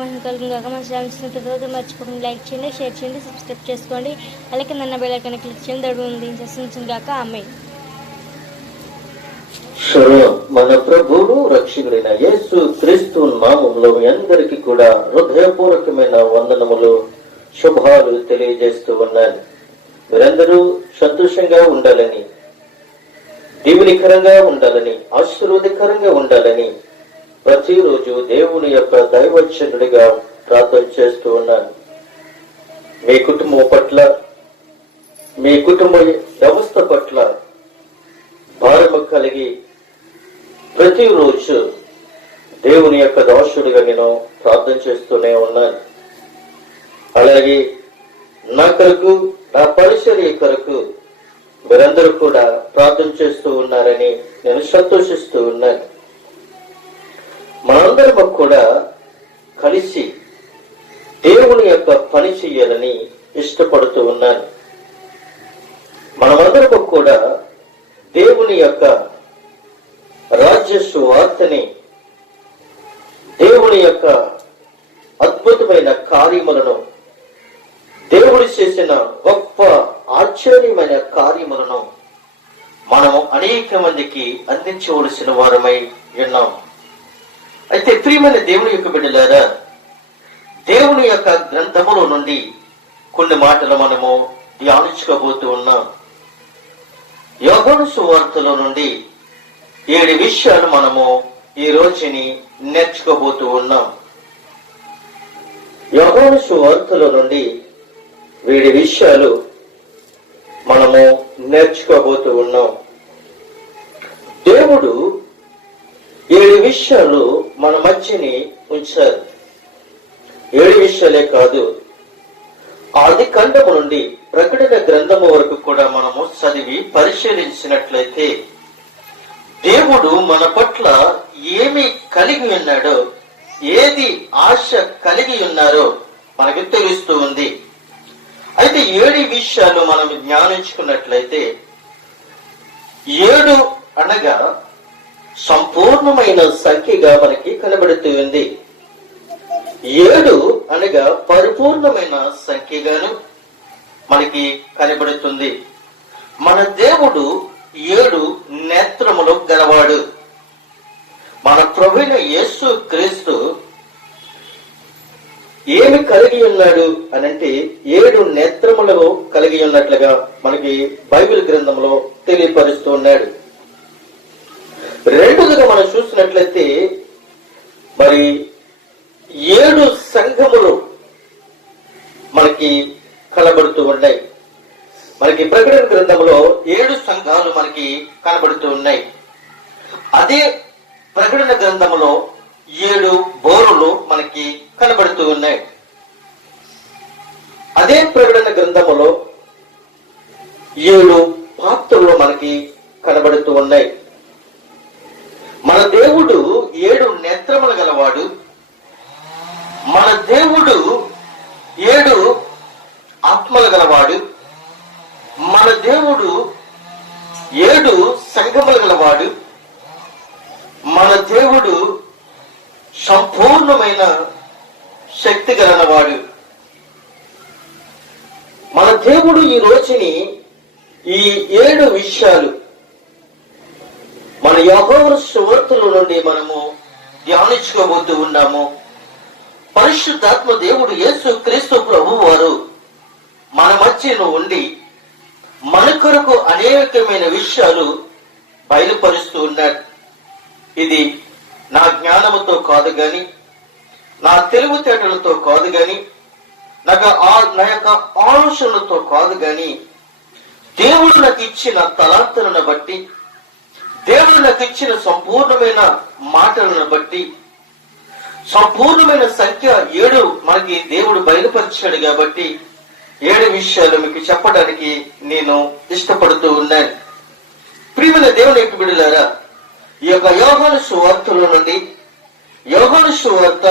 మహిమ కలుగును గాక. మన ఛానల్ చూసిన ప్రతి మర్చిపోకుండా లైక్ చేయండి, షేర్ చేయండి, సబ్స్క్రైబ్ చేసుకోండి. అలాగే నన్న బెల్ ఐకాన్ క్లిక్ చేయండి. దడుగుంది చేస్తుంది గాక. ఆమేన్. మన ప్రభువును రక్షకుడైన యేసు క్రీస్తు నామములో మీ అందరికీ కూడా హృదయపూర్వకమైన వందనములు, శుభాలు తెలియజేస్తూ ఉన్నాను. మీరందరూ సంతోషంగా ఉండాలని, దీవెనికరంగా ఉండాలని, ఆశీర్వాదకరంగా ఉండాలని ప్రతిరోజు దేవుని యొక్క దైవచనుడిగా ప్రార్థన చేస్తూ ఉన్నాను. మీ కుటుంబం పట్ల, మీ కుటుంబ వ్యవస్థ పట్ల భారము కలిగి ప్రతిరోజు దేవుని యొక్క దాసుడిగా నేను ప్రార్థన చేస్తూనే ఉన్నాను. అలాగే నా కొరకు, నా పరిచర్య కొరకు మీరందరూ కూడా ప్రార్థన చేస్తూ ఉన్నారని నేను సంతోషిస్తూ ఉన్నాను. మనందరం కూడా కలిసి దేవుని యొక్క పని చేయాలని ఇష్టపడుతూ ఉన్నాను. మనమందరం కూడా దేవుని యొక్క రాజ్య సువార్తని, దేవుని యొక్క అద్భుతమైన కార్యములను, దేవుడు చేసిన గొప్ప ఆశ్చర్యమైన కార్యములను మనము అనేక మందికి అందించవలసిన వారమై ఉన్నాం. అయితే ప్రియమైన దేవుని యొక్క బిడ్డలారా, దేవుని యొక్క గ్రంథములో నుండి కొన్ని మాటలు మనము ధ్యానించుకోబోతూ ఉన్నాం. యోహాను సువార్తలో నుండి 7 విషయాలు మనము ఈ రోజుని నేర్చుకోబోతూ ఉన్నాం. యోహాను సువార్తలో నుండి 7 విషయాలు మనము నేర్చుకోబోతూ ఉన్నాం. దేవుడు 7 విషయాలు మన మధ్యని ఉంచారు. 7 విషయాలే కాదు, ఆది కాండము నుండి ప్రకటన గ్రంథము వరకు కూడా మనము చదివి పరిశీలించినట్లయితే దేవుడు మన పట్ల ఏమి కలిగి ఉన్నాడో, ఏది ఆశ కలిగి ఉన్నారో మనకు తెలుస్తూ ఉంది. అయితే 7 విషయాలు మనం జ్ఞానించుకున్నట్లయితే, 7 అనగా సంపూర్ణమైన సంఖ్యగా మనకి కనబడుతూ ఉంది. 7 అనగా పరిపూర్ణమైన సంఖ్యగాను మనకి కనబడుతుంది. మన దేవుడు 7 నేత్రములు గలవాడు. మన ప్రభువైన యేసు క్రీస్తు ఏమి కలిగి ఉన్నాడు అనంటే 7 నేత్రములు కలిగి ఉన్నట్లుగా మనకి బైబిల్ గ్రంథంలో తెలియపరుస్తూ ఉన్నాడు. రెండోదిగా మనం చూసినట్లయితే, మరి 7 సంఘములు మనకి కనబడుతూ ఉన్నాయి. మనకి ప్రకటన గ్రంథంలో 7 సంఘాలు మనకి కనబడుతూ ఉన్నాయి. అదే ప్రకటన గ్రంథంలో 7 బోరులు మనకి కనబడుతూ ఉన్నాయి. అదే ప్రకటన గ్రంథంలో 7 పాత్రలు మనకి కనబడుతూ ఉన్నాయి. మన దేవుడు 7 నేత్రములు గలవాడు. మన దేవుడు 7 ఆత్మలు గలవాడు. మన దేవుడు 7 సంఘములు గలవాడు. మన దేవుడు సంపూర్ణమైన శక్తి గలవాడు. మన దేవుడు ఈ రోజుని ఈ 7 విషయాలు మన యోహాను సువార్తల నుండి మనము ధ్యానించుకోబోతూ ఉన్నాము. పరిశుద్ధాత్మ దేవుడు యేసు క్రీస్తు ప్రభు వారు మన మధ్యను ఉండి మన కొరకు అనేకమైన విషయాలు బయలుపరుస్తూ ఉన్నాడు. ఇది నా జ్ఞానముతో కాదు గాని, నా తెలివితేటలతో కాదు గాని, నా యొక్క ఆలోచనలతో కాదు గాని, దేవుడు నాకు ఇచ్చిన తలాంతులను బట్టి, దేవుడు నాకు ఇచ్చిన సంపూర్ణమైన మాటలను బట్టి, సంపూర్ణమైన సంఖ్య 7 మనకి దేవుడు బయలుపరిచాడు. కాబట్టి 7 విషయాలు మీకు చెప్పడానికి నేను ఇష్టపడుతూ ఉన్నాను. ప్రియమైన దేవుని యొక్క బిడ్డలారా, ఈ యొక్క యోహాను సువార్తల నుండి, యోహాను సువార్త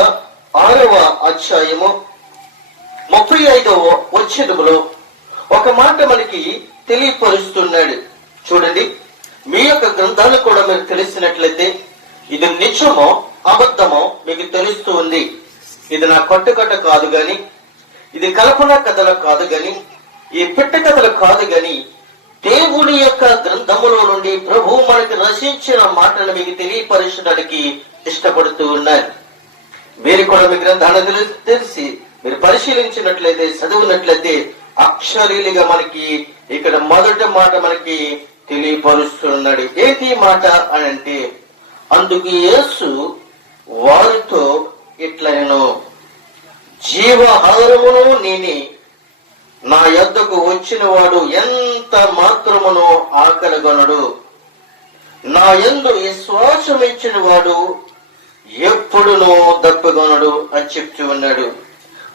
6వ అధ్యాయము 35వ వచనములో ఒక మాట మనకి తెలియపరుస్తున్నాడు. చూడండి, మీ యొక్క గ్రంథాలు కూడా మీకు తెలిసినట్లయితే ఇది నిజమో అబద్ధమో మీకు తెలుస్తూ ఉంది. ఇది నా కట్టుకథ కాదు గాని, ఇది కల్పన కథలు కాదు గాని, ఈ పిట్ట కథలు కాదు గాని, దేవుని యొక్క గ్రంథములో నుండి ప్రభు మనకి రచించిన మాటలు మీకు తెలియపరచడానికి ఇష్టపడుతూ ఉన్నారు. మీరు కూడా మీ గ్రంథాన్ని తెలిసి మీరు పరిశీలించినట్లయితే, చదివినట్లయితే అక్షరీలుగా మనకి ఇక్కడ మొదటి మాట మనకి తెలియపరుస్తున్నాడు. ఏంటి మాట అని అంటే, అందుకు యేసు వారితో ఇట్లనెను, జీవాహారమును నేనే, నా యొద్దకు వచ్చిన వాడు ఎంత మాత్రమును ఆకలిగొనడు, నా యందు విశ్వాసం ఇచ్చిన వాడు ఎప్పుడునూ దప్పిగొనడు అని చెప్తూ ఉన్నాడు.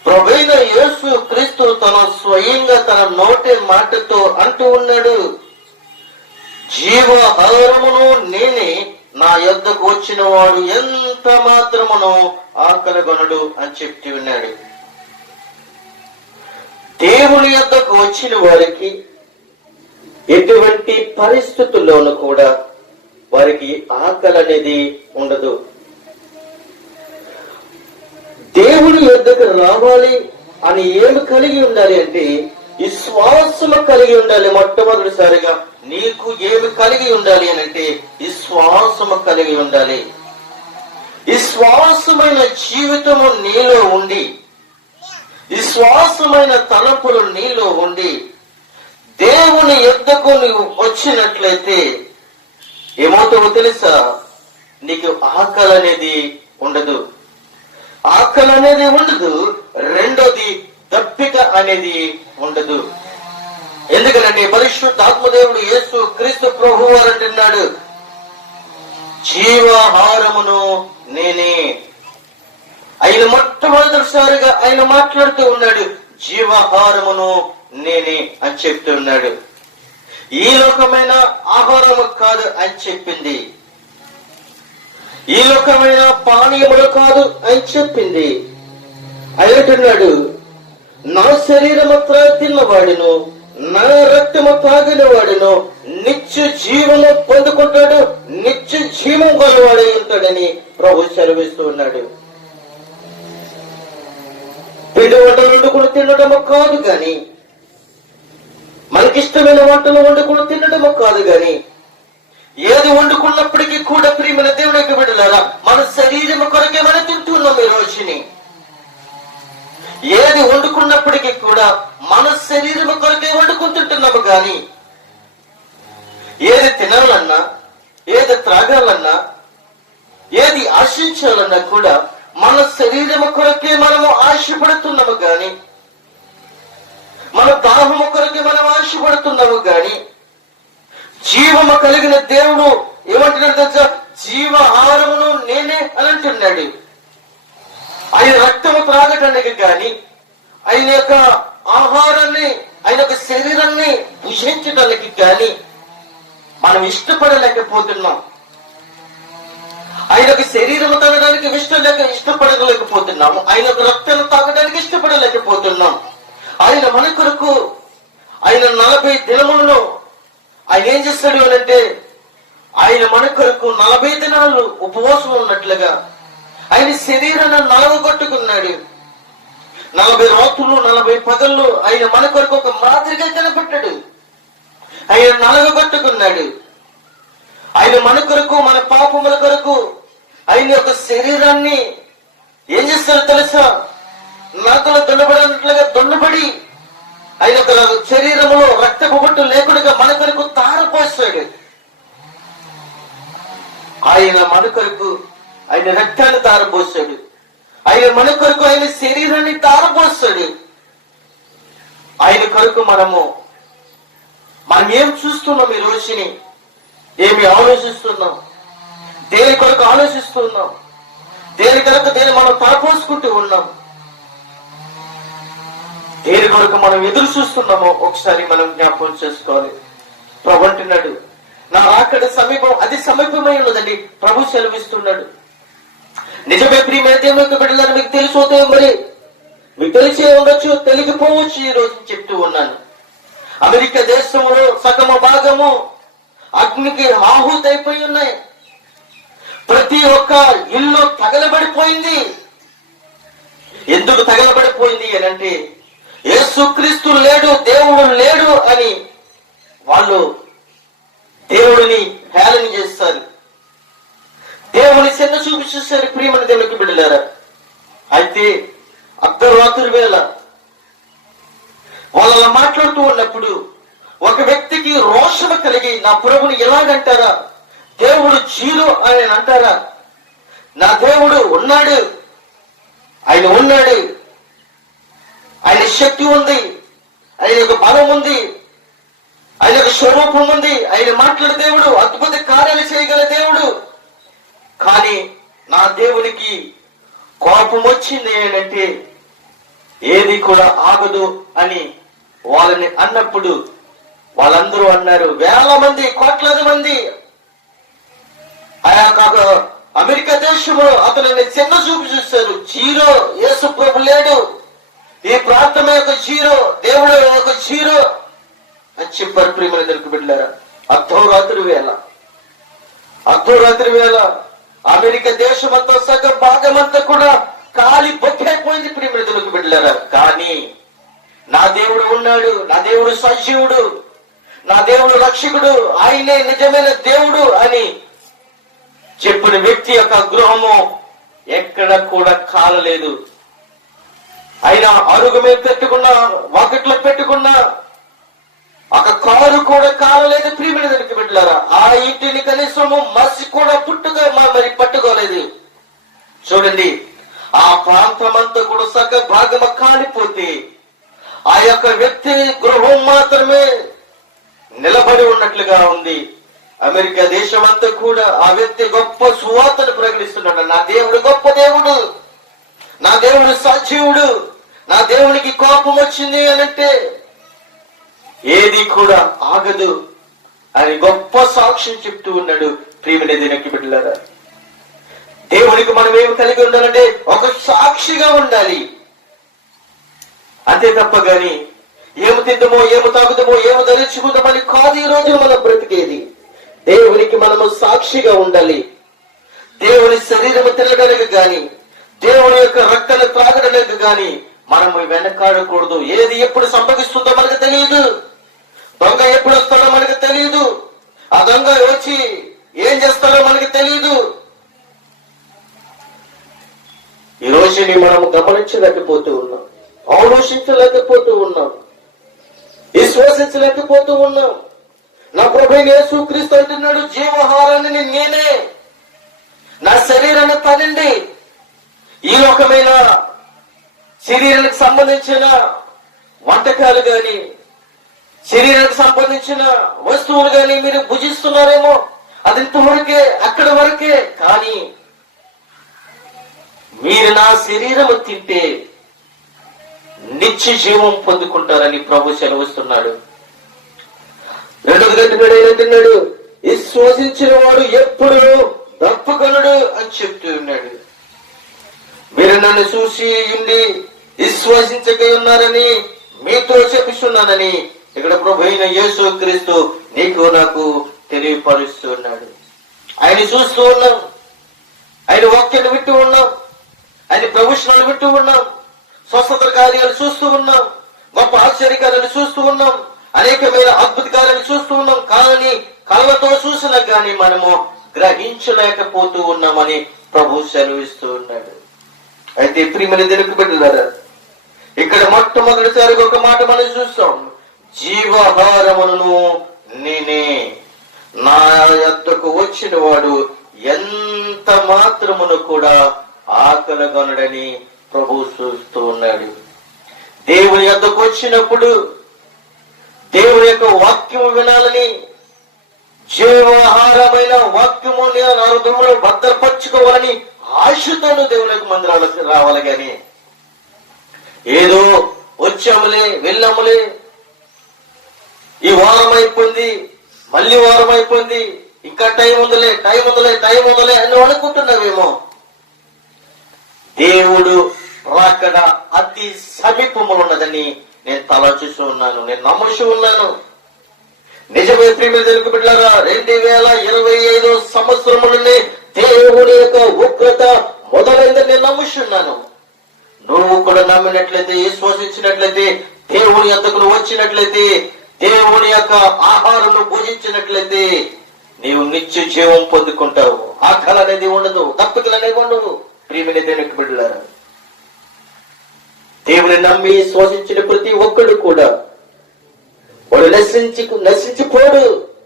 ప్రభువైన యేసు క్రీస్తు తన స్వయంగా తన నోటి మాటతో అంటూ ఉన్నాడు, జీవాహారమును నేనే, నా యొద్దకు వచ్చిన వాడు ఎంత మాత్రమును ఆకలిగొనడు అని చెప్తూ ఉన్నాడు. దేవుని యొద్దకు వచ్చిన వారికి ఎటువంటి పరిస్థితుల్లోనూ కూడా వారికి ఆకలి అనేది ఉండదు. దేవుని యొద్దకు రావాలి అని ఏమి కలిగి ఉండాలి అంటే, విశ్వాసము కలిగి ఉండాలి. మొట్టమొదటిసారిగా నీకు ఏమి కలిగి ఉండాలి అని అంటే, విశ్వాసము కలిగి ఉండాలి. విశ్వాసమైన జీవితము నీలో ఉండి, విశ్వాసమైన తలంపులు నీలో ఉండి, దేవుని యొద్దకు నీవు వచ్చినట్లయితే ఏమవుతావో తెలుసా? నీకు ఆకలి అనేది ఉండదు. ఆకలి అనేది ఉండదు. రెండోది, దప్పిక అనేది ఉండదు. ఎందుకంటే పరిశుద్ధాత్మదేవుడు యేసు క్రీస్తు ప్రభు వారు అంటున్నాడు, జీవాహారమును నేనే. ఆయన మొట్టమొదటిసారిగా ఆయన మాట్లాడుతూ ఉన్నాడు, జీవాహారమును నేనే అని చెప్తూ ఉన్నాడు. ఈ లోకమైన ఆహారము కాదు అని చెప్పింది, ఈ లోకమైన పానీయములు కాదు అని చెప్పింది. అంటున్నాడు, నా శరీరము తిన్నవాడును, నా రక్తము తాగిన వాడును నిత్య జీవము పొందుకుంటాడు, నిత్య జీవం కొనవాడై ఉంటాడని ప్రభు సెలవిస్తూ ఉన్నాడు. పిండి వంటలు వండుకుని తినడము కాదు గాని, మనకిష్టమైన వంటలు వండుకుని తినడము కాదు గాని, ఏది వండుకున్నప్పటికీ కూడా ప్రియమైన దేవుని యొక్క బిడ్డలారా, మన శరీరం కొరకే మనం తింటున్నాం ఈ రోజుని. ఏది వండుకున్నప్పటికీ కూడా మన శరీరం కొరకే వండుకుంటుంటున్నాము కానీ, ఏది తినాలన్నా, ఏది త్రాగాలన్నా, ఏది ఆశించాలన్నా కూడా మన శరీరం కొరకే మనము ఆశపడుతున్నాము గాని, మన దాహము కొరకే మనం ఆశపడుతున్నాము గాని, జీవము కలిగిన దేవుడు ఏమంటున్నాడు తెలుసా? జీవాహారమును నేనే అని అంటున్నాడు. ఆయన రక్తము త్రాగటానికి కానీ, ఆయన యొక్క ఆహారాన్ని, ఆయన యొక్క శరీరాన్ని భుజించడానికి కానీ మనం ఇష్టపడలేకపోతున్నాం. ఆయన యొక్క శరీరం తాగడానికి ఇష్టపడలేకపోతున్నాము. ఆయన యొక్క రక్తాన్ని తాగడానికి ఇష్టపడలేకపోతున్నాం. ఆయన మన కొరకు ఆయన 40 దినములను ఆయన ఏం చేస్తాడు అనంటే, ఆయన మన కొరకు 40 దినాలు ఉపవాసం ఉన్నట్లుగా ఆయన శరీరాన్ని నలగొట్టుకున్నాడు. 40 రాత్రులు 40 పగళ్ళు ఆయన మన కొరకు ఒక మాదిరిగా కనపడ్డాడు. ఆయన నలగొట్టుకున్నాడు. ఆయన మన కొరకు, మన పాపముల కొరకు ఆయన యొక్క శరీరాన్ని ఏం చేస్తాడో తెలుసా? నాకలు దున్నబడినట్లుగా దున్నబడి ఆయన యొక్క శరీరములో రక్తపు బొట్టు లేకుండా మన కొరకు తారపోస్తాడు. ఆయన మన కొరకు ఆయన రక్తాన్ని తారపోస్తాడు. ఆయన మన కొరకు ఆయన శరీరాన్ని తారపోస్తాడు. ఆయన కొరకు మనం ఏం చూస్తున్నాం ఈ రోజుని? ఏమి ఆలోచిస్తున్నాం? దేని కొరకు ఆలోచిస్తున్నాం? దేని కొరకు మనం తారపోసుకుంటూ ఉన్నాం? దేని కొరకు మనం ఎదురు చూస్తున్నామో ఒకసారి మనం జ్ఞాపకం చేసుకోవాలి. ప్రభు అంటున్నాడు, నా రాకడ సమీపం, అది సమీపమై ఉన్నదండి. ప్రభు సెలవిస్తున్నాడు. నిజమే ప్రియమైన దేవుని యొక్క బిడ్డలారా, మీకు తెలిసిపోతే మరి మీకు తెలిసే ఉండొచ్చు, తెలియకపోవచ్చు. ఈ రోజు చెప్తూ ఉన్నాను, అమెరికా దేశంలో సగమ భాగము అగ్నికి ఆహుతైపోయి ఉన్నాయి. ప్రతి ఒక్క ఇల్లు తగలబడిపోయింది. ఎందుకు తగలబడిపోయింది అని అంటే యేసుక్రీస్తు లేడు, దేవుడు లేడు అని వాళ్ళు దేవుడిని హేళన చేస్తారు, దేవుని చిన్న చూపి చూస్తారు. ప్రియమని దేవునికి బిడ్డలారా, అయితే అర్ధరాత్రి వేళ వాళ్ళు అలా మాట్లాడుతూ ఉన్నప్పుడు ఒక వ్యక్తికి రోషము కలిగి, నా ప్రభుని ఎలాగంటారా, దేవుడు జీరో అని అంటారా, నా దేవుడు ఉన్నాడు, ఆయన ఉన్నాడు, ఆయన శక్తి ఉంది, ఆయన యొక్క బలం ఉంది, ఆయన యొక్క స్వరూపం ఉంది, ఆయన మాట్లాడే దేవుడు, అద్భుత కార్యాలు చేయగల దేవుడు. కానీ నా దేవునికి కోపం వచ్చింది ఏంటంటే ఏది కూడా ఆగదు అని వాళ్ళని అన్నప్పుడు వాళ్ళందరూ అన్నారు, వేల మంది, కోట్లాది మంది ఆ యొక్క అమెరికా దేశంలో అతనిని చిన్న చూపు చూస్తారు. జీరో, యేసు ప్రభు లేడు, ఈ ప్రాంతం యొక్క జీరో, దేవుడు ఒక జీరో అని చెప్పారు. ప్రియమైన దేవునికి బిడ్డలారా, అర్ధరాత్రి వేళ అమెరికా దేశం అంతా సగం భాగమంతా కూడా కాలి బొక్కైపోయింది. ప్రియమైన దేవునికి బిడ్డలారా, కానీ నా దేవుడు ఉన్నాడు, నా దేవుడు సజీవుడు, నా దేవుడు రక్షకుడు, ఆయనే నిజమైన దేవుడు అని చెప్పిన వ్యక్తి యొక్క గృహము ఎక్కడ కూడా కాలలేదు. ఆయన అరుగు మీద పెట్టుకున్న, వాకిట్లో పెట్టుకున్న ఒక కారు కూడా కాలలేదు. ప్రియమైన దేవునికి బిడ్డలారా, ఆ ఇంటిని కనీసము మసి కూడా మరి పట్టుకోలేదు. చూడండి, ఆ ప్రాంతం అంతా కూడా సగ భాగం కాలిపోతే ఆ యొక్క వ్యక్తి గృహం మాత్రమే నిలబడి ఉన్నట్లుగా ఉంది. అమెరికా దేశం అంతా కూడా ఆ వ్యక్తి గొప్ప సువార్తను ప్రకటిస్తున్నాడు. నా దేవుడు గొప్ప దేవుడు, నా దేవుడు సజీవుడు, నా దేవునికి కోపం వచ్చింది అనంటే ఏది కూడా ఆగదు అని గొప్ప సాక్ష్యం చెప్తూ ఉన్నాడు. ప్రియమైన దేవునికి బిడ్డలారా, దేవునికి మనం ఏమి కలిగి ఉండాలంటే ఒక సాక్షిగా ఉండాలి, అంతే తప్ప గాని ఏమి తిందమో, ఏమి తాగుతామో, ఏమి ధరించుకుందామని కాదు ఈ రోజు మనం బ్రతికేది. దేవునికి మనము సాక్షిగా ఉండాలి. దేవుని శరీరము తినడానికి గాని, దేవుని యొక్క రక్తాన్ని త్రాగడానికి గాని మనము వెనకాడకూడదు. ఏది ఎప్పుడు సంభవిస్తుందో మనకు తెలియదు, దొంగ ఎప్పుడు వస్తాడో మనకు తెలియదు, ఆ దొంగ వచ్చి ఏం చేస్తాడో మనకు తెలియదు. ఈ రోజుని మనము గమనించలేకపోతూ ఉన్నాం, ఆలోచించలేకపోతూ ఉన్నాం, విశ్వసించలేకపోతూ ఉన్నాం. నా ప్రభువైన యేసుక్రీస్తు అంటున్నాడు, జీవాహారాన్ని నేనే, నా శరీరాన్ని తనండి. ఈ లోకమైన శరీరానికి సంబంధించిన వంటకాలు గాని, శరీరానికి సంబంధించిన వస్తువులు గాని మీరు భుజిస్తున్నారేమో, అది ఇంతవరకే, అక్కడి వరకే. కానీ మీరు నా శరీరము తింటే నిత్య జీవం పొందుకుంటారని ప్రభు సెలవిస్తున్నాడు. రెండోది అంటున్నాడు, విశ్వసించిన వాడు ఎప్పుడు తప్పగలడు అని చెప్తూ ఉన్నాడు. మీరు నన్ను చూసి ఉండి విశ్వసించక ఉన్నారని మీతో చెప్పిస్తున్నానని ఇక్కడ ప్రభు అయిన యేసుక్రీస్తు నీకు నాకు తెలియపరుస్తున్నాడు. ఆయన చూస్తూ ఉన్నాం, ఆయన వాక్యాన్ని వింటూ ఉన్నాం, ఆయన ప్రవచనాలు వింటూ ఉన్నాం, స్వస్థత కార్యాలు చూస్తూ ఉన్నాం, గొప్ప ఆశ్చర్య కార్యాలు చూస్తూ ఉన్నాం, అనేకమైన అద్భుత కార్యాలు చూస్తూ ఉన్నాం. కానీ కళ్ళతో చూసినా కానీ మనము గ్రహించలేకపోతూ ఉన్నామని ప్రభు సెలవిస్తూ ఉన్నాడు. అయితే ప్రియమైన దేవునికి బిడ్డలారా, ఇక్కడ మొట్టమొదటిసారిగా ఒక మాట మనం చూస్తాం, జీవాహారమును నేనే, నా యొద్దకు వచ్చిన వాడు ఎంత మాత్రమును కూడా ఆకలగొనడని ప్రభు చూస్తూ ఉన్నాడు. దేవుని యొద్దకు వచ్చినప్పుడు దేవుని యొక్క వాక్యము వినాలని, జీవాహారమైన వాక్యము హృదయంలో భద్రపరచుకోవాలని ఆశతోను దేవుని యొక్క మందిరాలకు రావాలి. గాని ఏదో వచ్చాములే వెళ్ళాములే, ఈ వారం అయిపోయింది, మళ్ళీ వారం అయిపోయింది, ఇంకా టైం ఉందలే అని అనుకుంటున్నావేమో. దేవుడు రాకడ అతి సమీపములు ఉన్నదని నేను తలచుస్తూ ఉన్నాను, నేను నమ్ముతూ ఉన్నాను. నిజమే ప్రియమైన దేవుని బిడ్డలారా, 2025 సంవత్సరములనే దేవుని యొక్క ఉగ్రత మొదలైందని నేను నమ్ముతున్నాను. నువ్వు కూడా నమ్మినట్లయితే, విశ్వసించినట్లయితే, దేవుని యొద్దకు నువ్వు వచ్చినట్లయితే, దేవుని యొక్క ఆహారం భుజించినట్లయితే నీవు నిత్య జీవం పొందుకుంటావు. ఆకలి అనేది ఉండదు, తప్పికలు అనేవి ఉండవు. ప్రియమైన దేవునికి బిడ్డలారా, దేవుని నమ్మి విశ్వసించిన ప్రతి ఒక్కడు కూడా వాడు నశించిపోడు,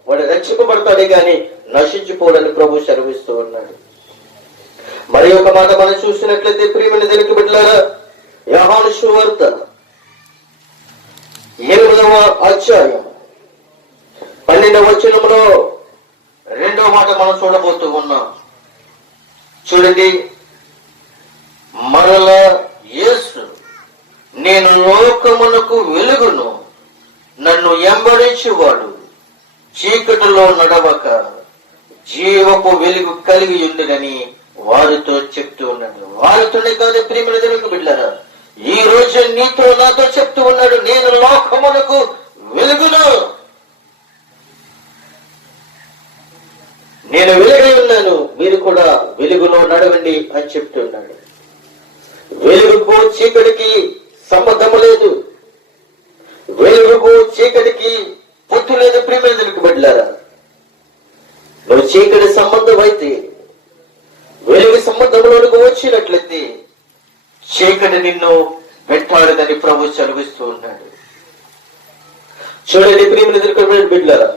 వాడు రక్షింపబడతాడే గాని నశించిపోడని ప్రభు సెలవిస్తూ ఉన్నాడు. మరి ఒక మాట మనం చూసినట్లయితే ప్రియమైన దేవునికి బిడ్డలారా, యోహాను సువార్త 8వ అధ్యాయం 12వ వచనంలో 2వ మాట మనం చూడబోతూ ఉన్నాం. చూడండి, మరలా యేసు, నేను లోకమునకు వెలుగును, నన్ను వెంబడించువాడు చీకటిలో నడవక జీవపు వెలుగు కలిగి ఉండునని వారితో చెప్తూ ఉన్నాడు. వారితోనే కాదు ప్రియమైన దేవునికి బిడ్డలారా, ఈ రోజు నీతో నాతో చెప్తూ ఉన్నాడు, నేను లోకమునకు వెలుగును, నేను వెలుగై ఉన్నాను, మీరు కూడా వెలుగులో నడవండి అని చెప్తున్నాడు. వెలుగుకు చీకటికి సంబంధము లేదు, వెలుగుకు చీకటికి పొత్తు లేదు. ప్రియమైన దేవునికి బిడ్డలారా, నువ్వు చీకటి సంబంధం అయితే, వెలుగు సంబంధంలోనికి వచ్చినట్లయితే చీకటి నిన్ను వెంటాడదని ప్రభు సెలవిస్తూ ఉన్నాడు. చూడండి ప్రియమైన దేవునికి బిడ్డలారా,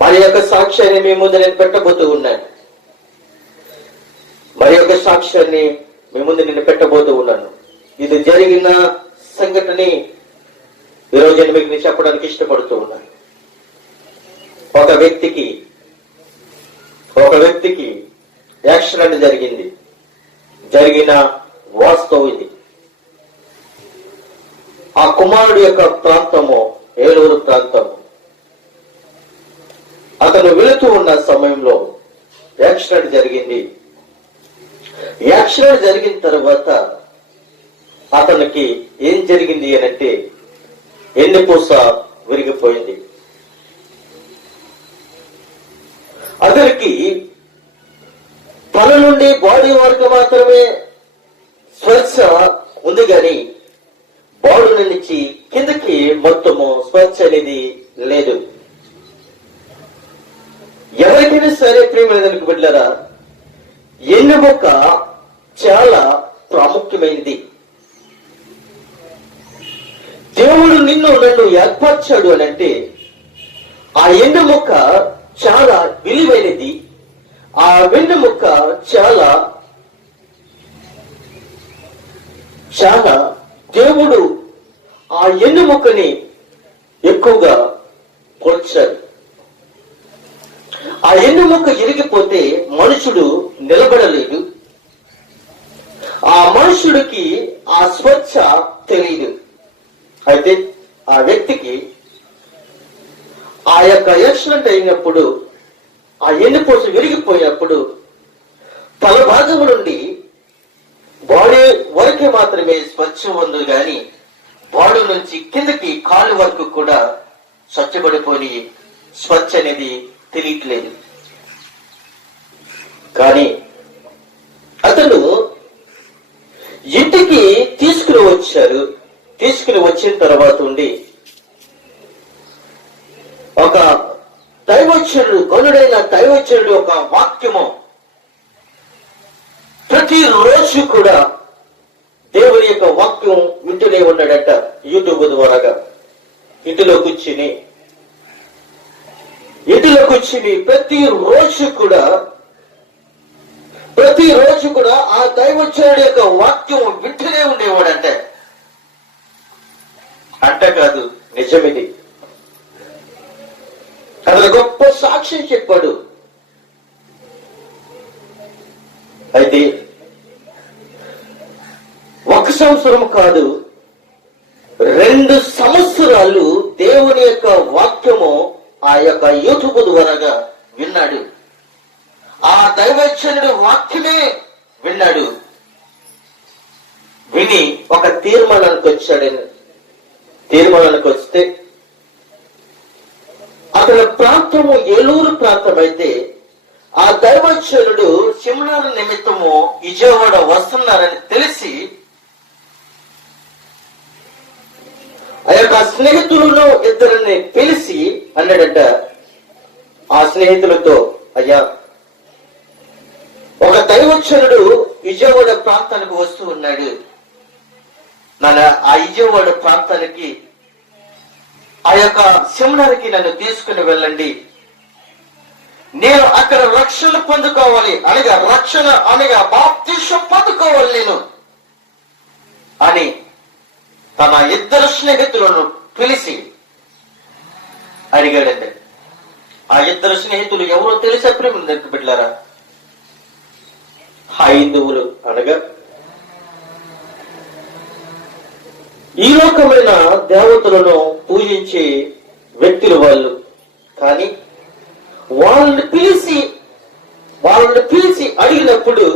మరి యొక్క సాక్ష్యాన్ని మీ ముందు నేను పెట్టబోతూ ఉన్నాను. మరి యొక్క సాక్ష్యాన్ని మీ ముందు నేను పెట్టబోతూ ఉన్నాను. ఇది జరిగిన సంఘటనని ఈరోజు నేను మీకు చెప్పడానికి ఇష్టపడుతూ ఉన్నాను. ఒక వ్యక్తికి యాక్సిడెంట్ జరిగింది. జరిగిన వాస్తవం ఇది. ఆ కుమారుడు యొక్క ప్రాంతము ఏలూరు ప్రాంతము. అతను వెళుతూ ఉన్న సమయంలో యాక్సిడెంట్ జరిగింది. యాక్సిడెంట్ జరిగిన తర్వాత అతనికి ఏం జరిగింది అనంటే ఎన్నెపూస విరిగిపోయింది. అతనికి తల నుండి బాడీ వరకు మాత్రమే స్పర్శ ఉంది, కానీ బాడీ నుంచి కిందకి మొత్తము స్పర్శ అనేది లేదు. ఎవరికైనా సరే ప్రియమైన బిడ్డలారా, ఎన్నుముక చాలా ప్రాముఖ్యమైనది. దేవుడు నిన్ను నన్ను ఏర్పరచాడు అని అంటే ఆ ఎన్నుముక చాలా విలువైనది. ఆ వెన్నుముక చాలా దేవుడు ఆ ఎన్నుముకని ఎక్కువగా పోల్చాడు. ఆ ఎన్నుముక ఇరిగిపోతే మనుషుడు నిలబడలేడు. ఆ మనుషుడికి ఆ స్పర్శ తెలియదు. అయితే ఆ వ్యక్తికి ఆ యొక్క యాక్సిడెంట్ అయినప్పుడు, ఆ ఎన్నుపూస విరిగిపోయినప్పుడు తల భాగం నుండి బాడీ వరకే మాత్రమే స్పర్శ ఉంది, కానీ బాడీ నుంచి కిందకి కాలు వరకు కూడా స్వచ్ఛపడిపోయి స్పర్శ అనేది తెలియట్లేదు. కానీ అతను ఇంటికి తీసుకుని వచ్చారు. తీసుకుని వచ్చిన తర్వాత ఉండి ఒక దైవచనుడు, గనుడైన దైవచనుడు ఒక వాక్యము ప్రతిరోజు కూడా దేవుని యొక్క వాక్యం వింటూనే ఉన్నాడట. యూట్యూబ్ ద్వారాగా ఇంటిలో కూర్చుని ప్రతిరోజు కూడా ఆ దైవచనుడి యొక్క వాక్యం వింటూనే ఉండేవాడంటే. అంట కాదు, నిజమిది. అతను గొప్ప సాక్ష్యం చెప్పాడు. అయితే 1 సంవత్సరం కాదు, 2 సంవత్సరాలు దేవుని యొక్క వాక్యము ఆ యొక్క యూట్యూబ్ ద్వారాగా విన్నాడు. ఆ దైవజనుడు వాక్యమే విన్నాడు. విని ఒక తీర్మానానికి వచ్చాడు. తీర్మానానికి వస్తే అతని ప్రాంతము ఏలూరు ప్రాంతం అయితే, ఆ దైవజనుడు సెమినార్ నిమిత్తము విజయవాడ వస్తున్నారని తెలిసి ఆ యొక్క స్నేహితులను ఇద్దరిని పిలిచి అన్నాడంట ఆ స్నేహితులతో, అయ్యా, ఒక దైవచనుడు విజయవాడ ప్రాంతానికి వస్తూ ఉన్నాడు. ఆ విజయవాడ ప్రాంతానికి ఆ యొక్క సెమినార్కి నన్ను తీసుకుని వెళ్ళండి. నేను అక్కడ రక్షణ పొందుకోవాలి, అనగా రక్షణ అనగా బాప్తిసం పొందుకోవాలి నేను అని తన ఇద్దరు స్నేహితులను పిలిచి అడిగాడండి. ఆ ఇద్దరు స్నేహితులు ఎవరో తెలిసే ప్రేమ బిడ్డలారా, హైందువులు అనగా ఈ లోకమైన దేవతలను పూజించే వ్యక్తులు వాళ్ళు. కానీ వాళ్ళని పిలిచి అడిగినప్పుడు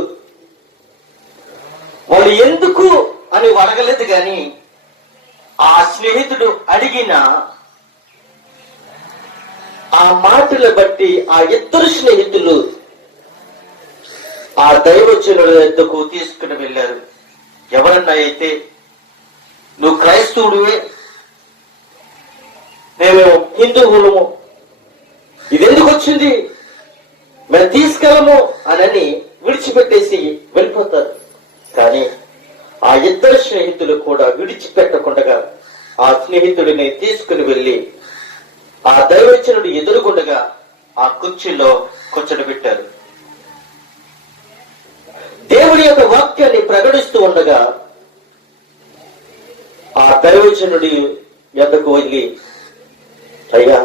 వాళ్ళు ఎందుకు అని అడగలేదు. కానీ ఆ స్నేహితుడు అడిగిన ఆ మాటలు బట్టి ఆ ఇద్దరు స్నేహితులు ఆ దైవజనుల వద్దకు తీసుకుని వెళ్ళారు. ఎవరన్నా అయితే, నువ్వు క్రైస్తవుడివే, మేము హిందువులము, ఇదెందుకు వచ్చింది, మేము తీసుకెళ్ళము అని విడిచిపెట్టేసి వెళ్ళిపోతారు. కానీ ఆ ఇద్దరు స్నేహితులు కూడా విడిచిపెట్టకుండా ఆ స్నేహితుడిని తీసుకుని వెళ్ళి ఆ దైవజనుడు ఎదురుగుండగా ఆ కుర్చీలో కూర్చోబెట్టారు. దేవుని యొక్క వాక్యాన్ని ప్రకటిస్తూ ఉండగా ఆ దైవజనుడి యొద్దకు వెళ్ళి, అయ్యా,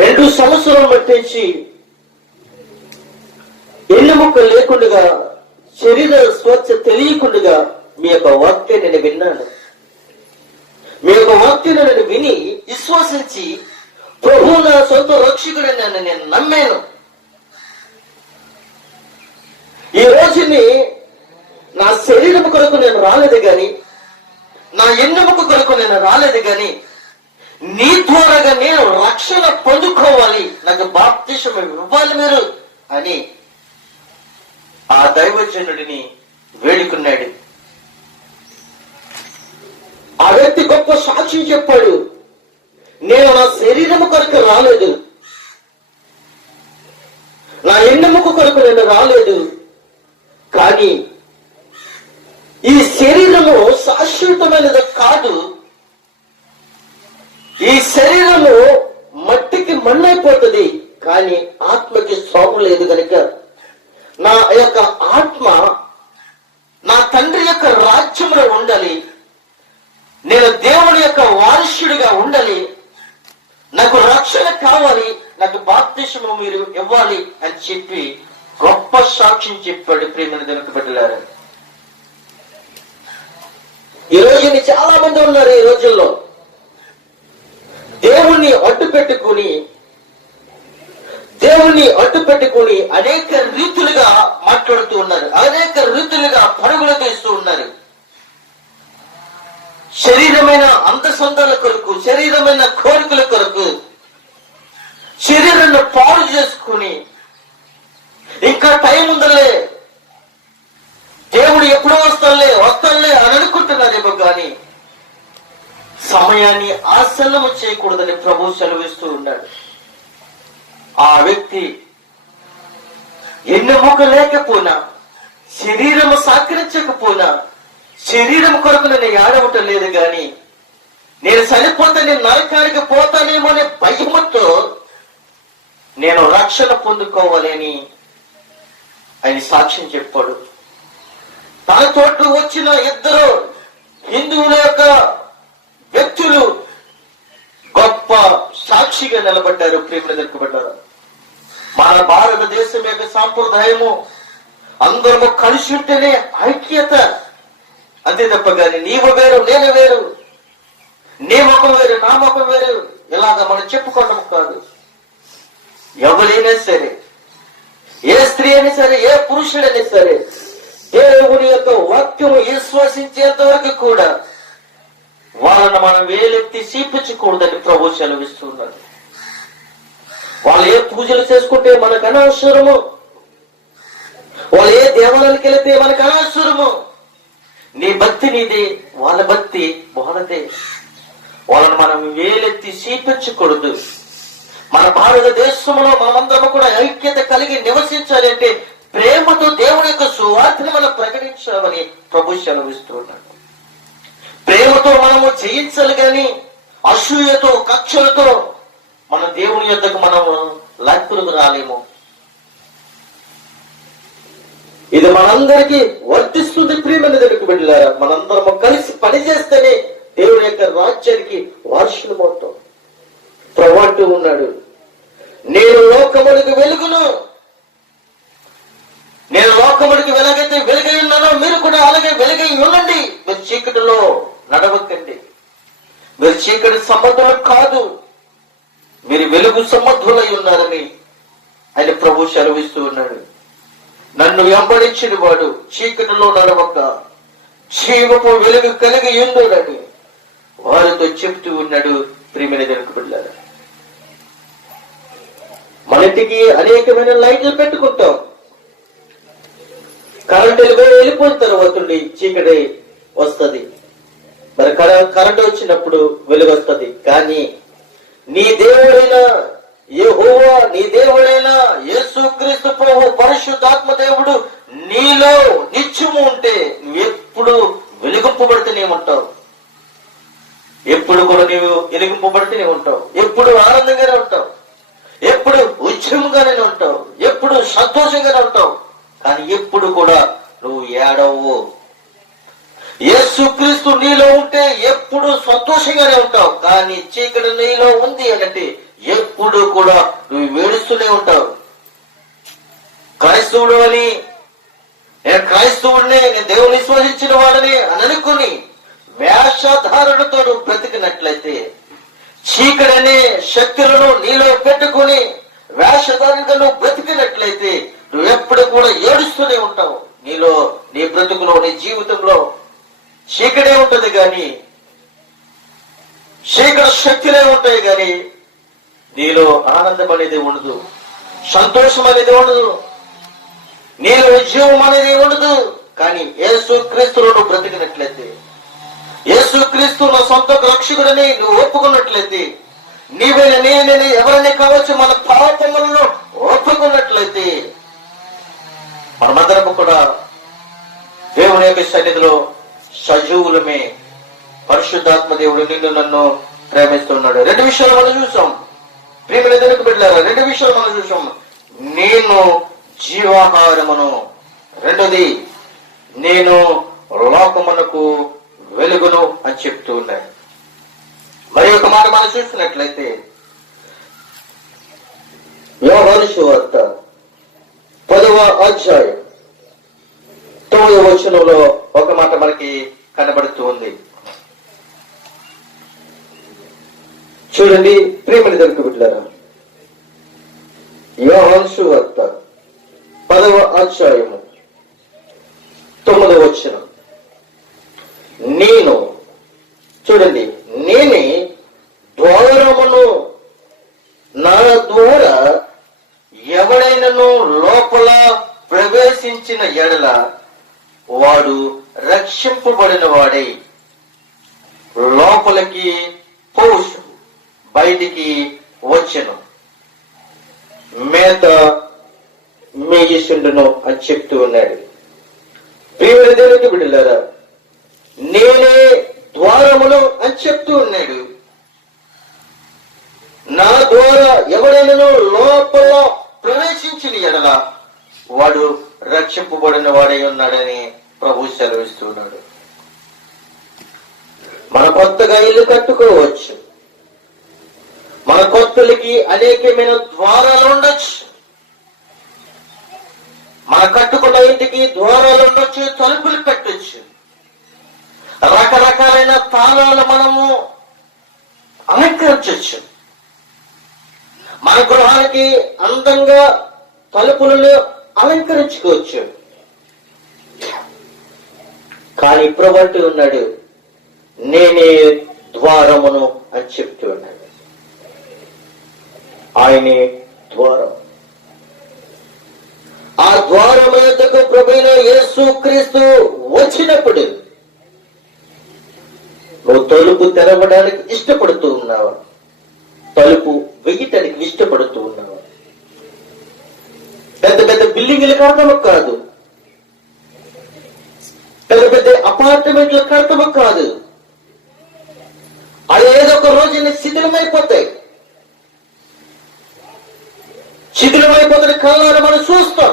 2 సంవత్సరాలు పట్టించి ఎన్నెముక లేకుండా, శరీర స్వచ్ఛ తెలియకుండా మీ యొక్క వాక్యాన్ని నేను విన్నాను. మీ యొక్క వాక్యాన్ని నేను విని విశ్వసించి ప్రభువు నా సొంత రక్షకుడని నేను నమ్మాను. ఈ రోజుని నా శరీరం కొరకు నేను రాలేదు గాని, నా ఎన్నెముక కొరకు నేను రాలేదు గాని, నీ ద్వారాగా నేను రక్షణ పొందుకోవాలి, నాకు బాప్తిసం ఇవ్వాలి మీరు అని ఆ దైవజనుడిని వేడుకున్నాడు. ఆ వ్యక్తి గొప్ప సాక్షి చెప్పాడు, నేను నా శరీరం కొరకు రాలేదు, నా ఎన్నెముక కొరకు నేను రాలేదు, కానీ ఈ శరీరము శాశ్వతమైనది కాదు, ఈ శరీరము మట్టికి మಣ್ಣైపోతుంది, కానీ ఆత్మకి సోము లేదు కనుక నా యొక్క ఆత్మ నా తండ్రి యొక్క రాజ్యంలో ఉండాలి, నేను దేవుని యొక్క వారసుడిగా ఉండాలి, నాకు రక్షణ కావాలి, నాకు బాప్తిసము మీరు ఇవ్వాలి అని చెప్పి గొప్ప సాక్ష్యం చెప్పాడు. ప్రియమైన దేవుని బిడ్డలారా, ఈ రోజుని చాలా మంది ఉన్నారు ఈ రోజుల్లో దేవుణ్ణి అడ్డు పెట్టుకుని అనేక రీతులుగా మాట్లాడుతూ ఉన్నారు, అనేక రీతులుగా పరుగులు తీస్తూ ఉన్నారు. శరీరమైన అందసందాల కొరకు, శరీరమైన కోరికల కొరకు శరీరాన్ని పాడు చేసుకుని ఇంకా టైం ఉందలే, దేవుడు ఎప్పుడో వస్తానులే అని అనుకుంటున్నారేమో కానీ సమయాన్ని ఆసన్నము చేయకూడదని ప్రభు సెలవిస్తూ ఉన్నాడు. ఆ వ్యక్తి ఎన్నెముక లేకపోయినా, శరీరము సహకరించకపోయినా, శరీరం కొరకు నేను ఏడవటం లేదు కానీ నేను చనిపోతే నేను నరకానికి పోతానేమో అనే భయముతో నేను రక్షణ పొందుకోవాలి అని ఆయన సాక్ష్యం చెప్పాడు. తన తోట వచ్చిన 2 హిందువుల యొక్క వ్యక్తులు గొప్ప సాక్షిగా నిలబడ్డారు. ప్రేమలు దొరకబడ్డారు. మన భారతదేశం యొక్క సాంప్రదాయము అందరము కలిసి ఉంటేనే ఐక్యత, అంతే తప్ప కానీ నీవు వేరు నేను వేరు, నీ ముఖం వేరు నా ముఖం వేరు ఇలాగా మనం చెప్పుకోవడం కాదు. ఎవరైనా సరే, ఏ స్త్రీ అయినా సరే, ఏ పురుషుడైనా సరే, దేవుని యొక్క వాక్యము విశ్వసించేంత వరకు కూడా వాళ్ళను మనం వేలెత్తి చూపించకూడదని ప్రభు సెలవిస్తున్నారు. వాళ్ళు ఏ పూజలు చేసుకుంటే మనకు అనవసరము, వాళ్ళు ఏ దేవాలయానికి వెళితే మనకు అనవసరము. నీ భక్తి నీది, వాళ్ళ భక్తి వాళ్ళదే. వాళ్ళని మనం వేలెత్తి చూపించకూడదు. మన భారతదేశంలో మనమందరం కూడా ఐక్యత కలిగి నివసించాలి అంటే ప్రేమతో దేవుని యొక్క సువార్తను మనం ప్రకటించాలని ప్రభు సెలవిస్తున్నాడు. ప్రేమతో మనము జయించాలి కానీ అసూయతో కక్షలతో మన దేవుని యొద్దకు మనము లక్కులకు రాలేము. ఇది మనందరికీ వర్తిస్తుంది. ప్రియమైన దేవునికి బిడ్డలారా, మనందరము కలిసి పనిచేస్తేనే దేవుని యొక్క రాజ్యానికి వారసులు అవుతాం. ప్రభు అంటూ ఉన్నాడు, నేను లోకములకు వెలుగును, నేను లోకముడికి వెలుగైతే వెలుగై ఉన్నానో మీరు కూడా అలాగే వెలుగై ఉండండి. మీరు చీకటిలో నడవకండి. మీరు చీకటి సంబంధులు కాదు, మీరు వెలుగు సంబంధులై ఉన్నారని ఆయన ప్రభు సెలవిస్తూ ఉన్నాడు. నన్ను వెంబడించిన వాడు చీకటిలో నడవక జీవపు వెలుగు కలిగి ఉండునని వారితో చెప్తూ ఉన్నాడు. ప్రియమైన దేవుని బిడ్డలారా, మన ఇంటికి అనేకమైన లైట్లు పెట్టుకుంటాం. కరెంట్ వెళ్ళిపోయిన తర్వాత చీకటి వస్తుంది. మరి కరెంట్ వచ్చినప్పుడు వెలుగు వస్తుంది. కానీ నీ దేవుడైన యెహోవా, నీ దేవుడైన యేసుక్రీస్తు ప్రభు పరిశుద్ధాత్మ దేవుడు నీలో నిత్యము ఉంటే నువ్వు ఎప్పుడు వెలిగింపబడితేనే ఉంటావు. ఎప్పుడు కూడా నీవు వెలిగింపబడితేనే ఉంటావు. ఎప్పుడు ఆనందంగానే ఉంటావు. ఎప్పుడు ఉద్యమంగానే ఉంటావు. ఎప్పుడు సంతోషంగానే ఉంటావు. కానీ ఎప్పుడు కూడా నువ్వు ఏడవు. యేసుక్రీస్తు నీలో ఉంటే ఎప్పుడు సంతోషంగానే ఉంటావు. కానీ చీకటి నీలో ఉంది అంటే ఎప్పుడు కూడా నువ్వు వేడుస్తూనే ఉంటావు. క్రైస్తవుడు అని, నేను క్రైస్తవుడిని, నేను దేవుని విశ్వసించిన వాడని అని అనుకుని వేషధారణతో నువ్వు బ్రతికినట్లయితే, చీకటి అనే శక్తులను నీలో పెట్టుకుని వేషధారణగా నువ్వు బ్రతికినట్లయితే నువ్వు ఎప్పుడు కూడా ఏడుస్తూనే ఉంటావు. నీలో, నీ బ్రతుకులో, నీ జీవితంలో చీకటే ఉంటది కానీ, చీకటి శక్తులే ఉంటాయి కానీ నీలో ఆనందం అనేది ఉండదు, సంతోషం అనేది ఉండదు, నీలో ఉద్యోగం అనేది ఉండదు. కానీ యేసుక్రీస్తులో నువ్వు బ్రతికినట్లయితే, యేసుక్రీస్తు నా సొంత రక్షకుడని నువ్వు ఒప్పుకున్నట్లయితే, నీవైనా నేనైనా ఎవరైనా కావచ్చు మన పాపములను ఒప్పుకున్నట్లయితే మనమందరము కూడా దేవుని యొక్క సన్నిధిలో సజీవులమే. పరిశుద్ధాత్మ దేవుడు నిన్ను నన్ను ప్రేమిస్తున్నాడు. రెండు విషయాలు మనం చూసాం. ప్రియమైన దేవునికి బిడ్డలారా, రెండు విషయాలు మనం చూసాం. నేను జీవాహారమును, రెండోది నేను లోకమునకు వెలుగును అని చెప్తూ ఉన్నాడు. మరి ఒక మాట మనం చూస్తున్నట్లయితే యోహాను సువార్త 10వ అధ్యాయం 9వ వచనంలో ఒక మాట మనకి కనబడుతూ ఉంది. చూడండి ప్రియమైన దేవునికి బిడ్డలారా, యోహాను సువార్త 10వ అధ్యాయము 9వ వచనం, నేను, చూడండి, నేనే ద్వారమును, నా ద్వారా ఎవడైనను లోపల ప్రవేశించిన ఎడల వాడు రక్షింపబడిన వాడై లోపలికి పోవచ్చు, బయటికి వచ్చెను, మేత మేయిస్తుండును అని చెప్తూ ఉన్నాడు. ప్రియమైన దేవునికి బిడ్డలారా, నేనే ద్వారమును అని చెప్తూ ఉన్నాడు. నా ద్వారా ఎవడైనా లోపల ప్రవేశించిన ఎడల వాడు రక్షింపబడిన వాడై ఉన్నాడని ప్రభు సెలవిస్తున్నాడు. మన కొత్తగా ఇల్లు కట్టుకోవచ్చు. మన కొత్తలకి అనేకమైన ద్వారాలు ఉండొచ్చు. మన కట్టుకున్న ఇంటికి ద్వారాలు ఉండొచ్చు, తలుపులు పెట్టొచ్చు. రకరకాలైన తాళాలు మనము అలంకరించవచ్చు. మన గృహానికి అందంగా తలుపులను అలంకరించుకోవచ్చు. కానీ ప్రభు అంటూ ఉన్నాడు, నేనే ద్వారమును అని చెప్తూ ఉన్నాడు. ఆయనే ద్వారం. ఆ ద్వారం యొద్దకు ప్రభువైన యేసుక్రీస్తు వచ్చినప్పుడు తలుపు తెరవడానికి ఇష్టపడుతూ ఉన్నావా? తలుపు వెయ్యటానికి ఇష్టపడుతూ ఉన్నావా? పెద్ద పెద్ద బిల్డింగ్లు కడతాము కాదు, పెద్ద పెద్ద అపార్ట్మెంట్లు కడతాము కాదు, అది ఏదో ఒక రోజు శిథిలమైపోతాయి. శిథిలమైపోతున్న కళ్ళారా మనం చూస్తాం.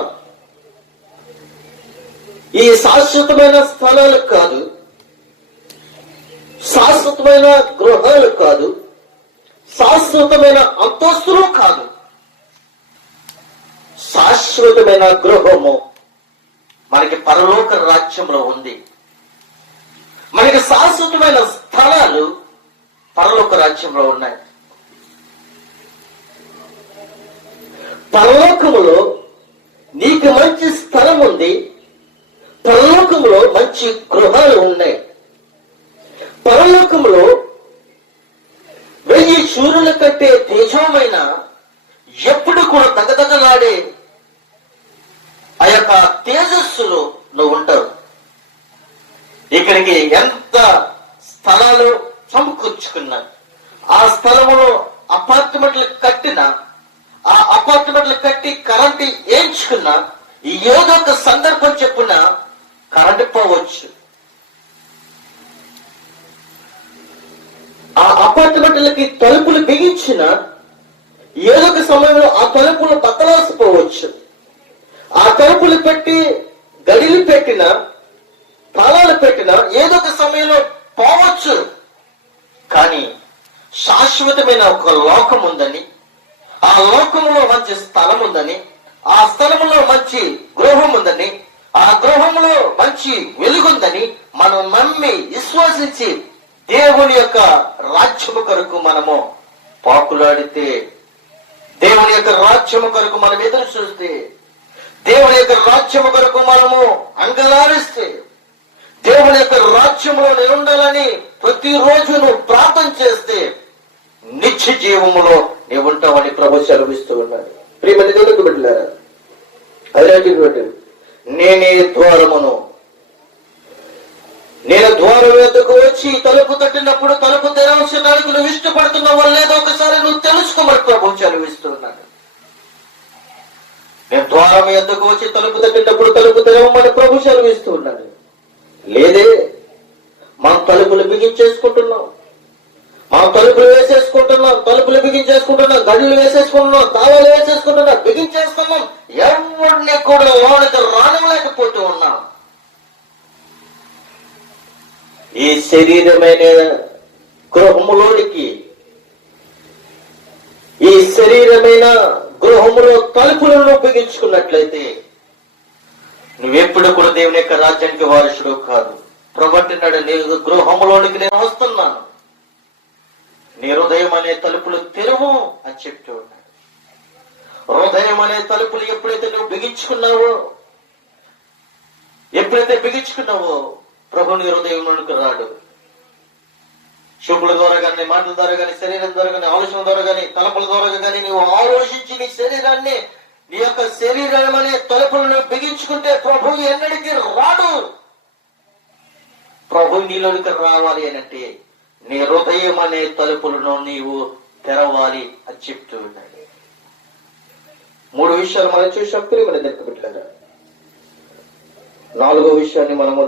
ఈ శాశ్వతమైన స్థలాలు కాదు, శాశ్వతమైన గృహాలు కాదు, శాశ్వతమైన అంతస్తులు కాదు. శాశ్వతమైన గృహము మనకి పరలోక రాజ్యంలో ఉంది. మనకి శాశ్వతమైన స్థలాలు పరలోక రాజ్యంలో ఉన్నాయి. పరలోకములో నీకు మంచి స్థలం ఉంది, పరలోకములో మంచి గృహాలు ఉన్నాయి. పరలోకములో 1000 సూర్యుల కంటే తేజమైన, ఎప్పుడు కూడా దగదగలాడే ఆ యొక్క తేజస్సులో నువ్వు ఉంటావు. ఇక్కడికి ఎంత స్థలాలు సమకూర్చుకున్నా, ఆ స్థలములో అపార్ట్మెంట్లు కట్టినా, ఆ అపార్ట్మెంట్లు కట్టి కరెంటు వేయించుకున్నా, ఏదో ఒక సందర్భం చెప్పున కరెంటు పోవచ్చు. ఆ అపార్ట్మెంట్లకి తలుపులు బిగించిన ఏదో ఒక సమయంలో ఆ తలుపులు బద్దలాసిపోవచ్చు. ఆ తలుపులు పెట్టి గడిలు పెట్టిన, తాళాలు పెట్టిన ఏదో ఒక సమయంలో పోవచ్చు. కానీ శాశ్వతమైన ఒక లోకం ఉందని, ఆ లోకంలో మంచి స్థలం ఉందని, ఆ స్థలంలో మంచి గృహం ఉందని, ఆ గృహంలో మంచి వెలుగుందని మనం నమ్మి విశ్వసించి దేవుని యొక్క రాజ్యము కొరకు మనము పాకులాడితే, దేవుని యొక్క రాజ్యము కొరకు మనం ఎదురు చూస్తే, దేవుని యొక్క రాజ్యము కొరకు మనము అంగలారిస్తే, దేవుని యొక్క రాజ్యంలో నేను ఉండాలని ప్రతిరోజు నువ్వు ప్రార్థన చేస్తే నిత్య జీవములో నీవు ఉంటావని ప్రభు సెలవిస్తూ ఉన్నాడు. ప్రియమైన దేవునికి బిడ్డలారా, అలాంటి నేనే ద్వారమును, నేను ద్వారం వద్దకు వచ్చి తలుపు తట్టినప్పుడు తలుపు తెరవడానికి నువ్వు ఇష్టపడుతున్నావో లేదో ఒకసారి నువ్వు తెలుసుకోమని ప్రభు సెలవిస్తున్నాడు. నేను ద్వారం వద్దకు వచ్చి తలుపు తట్టినప్పుడు తలుపు తెరవమని ప్రభు సెలవిస్తూ ఉన్నాడు. లేదే, మనం తలుపులు బిగించేసుకుంటున్నాం, మనం తలుపులు వేసేసుకుంటున్నాం, తలుపులు బిగించేసుకుంటున్నాం, గడులు వేసేసుకుంటున్నాం, తాళాలు వేసేసుకుంటున్నాం, బిగించేస్తున్నాం, ఎవరిని కూడా లోనికి రానివ్వలేకపోతూ ఉన్నాం. ఈ శరీరమైన గృహములోనికి, ఈ శరీరమైన గృహములో తలుపులను బిగించుకున్నట్లయితే నువ్వెప్పుడు కూడా దేవుని యొక్క రాజ్యానికి వారసుడు కాదు. ప్రభుంటున్నాడు, నేను గృహములోనికి నేను వస్తున్నాను, నీ హృదయం అనే తలుపులు తెరువు అని చెప్తూ ఉన్నాడు. హృదయం అనే తలుపులు ఎప్పుడైతే నువ్వు బిగించుకున్నావో, ఎప్పుడైతే బిగించుకున్నావో ప్రభు నీ హృదయంలోనికి రాడు. చూపుల ద్వారా కానీ, మాటల ద్వారా కానీ, శరీరం ద్వారా కానీ, ఆలోచన ద్వారా కానీ, తలుపుల ద్వారా కానీ నువ్వు ఆలోచించి నీ శరీరాన్ని, నీ యొక్క శరీరం అనే తలుపులను బిగించుకుంటే ప్రభు ఎన్నడికి రాడు. ప్రభు నీలోనికి రావాలి అనంటే నీ హృదయం అనే తలుపులను నీవు తెరవాలి అని చెప్తూ ఉన్నాడు. 3 విషయాలు మనం చూసాం. ప్రియమైన దగ్గర పెట్టారా, 4వ విషయాన్ని మనము